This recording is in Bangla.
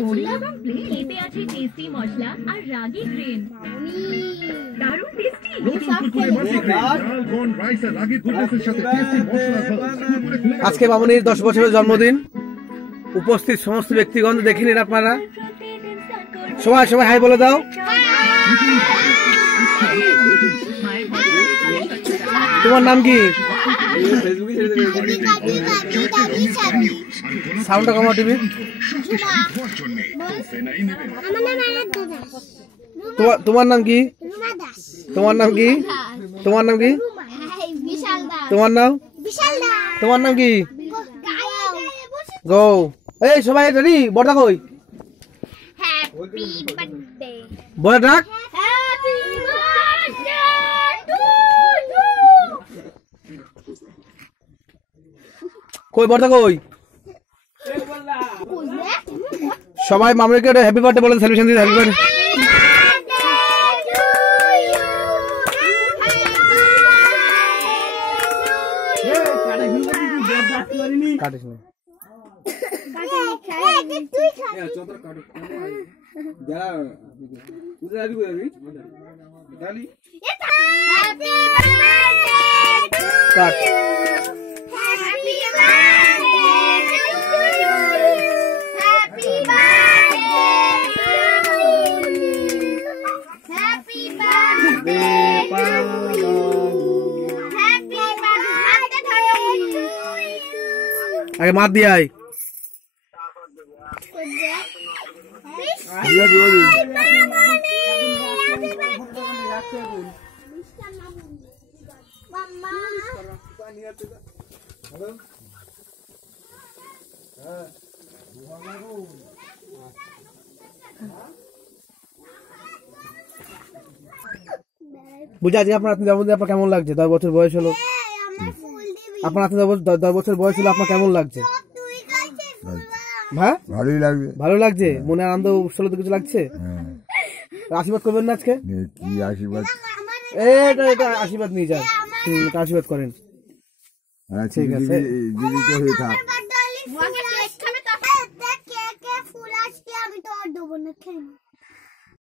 বড়ি এবং প্লেন এতে আছে টেস্টি মশলা আর রাগী গ্রেন দারুণ টেস্টি আজকে মামুনির 10 বছরের জন্মদিন। উপস্থিত সমস্ত ব্যক্তিগণ দেখে নিন আপনারা। সবাই সবাই হাই বলে দাও। তোমার নাম কি? সাউন্ডটা কমাও টিভি। তোমার নাম কি? তোমার নাম কি? তোমার নাম কি? তোমার নাম? তোমার নাম কি? গো। এই সবাই রেডি? বড়দা কই? হ্যাপি বার্থডে বড় ডাক। Happy birthday to you. কই বড়দা কই? সবাই মামুনিকে হ্যাপি বার্থডে বলেন, সেলিব্রেশন দিন। Happy birthday. কাটিস না। কাট। আগে মার দিয়ে আয়। বুঝা আজকে আপনার জন্মদিন আপনার কেমন লাগছে? 10 বছর বয়স হলো আপনার। 10 বছর বয়স হলো আপনার কেমন লাগছে? হ্যাঁ ভালোই লাগছে। ভালো লাগছে? মনে আনন্দ উৎসল কিছু লাগছে? আশীর্বাদ করবেন না আজকে? কি আশীর্বাদ? এটা আশীর্বাদ নিয়ে যান, আশীর্বাদ করেন। ঠিক আছে।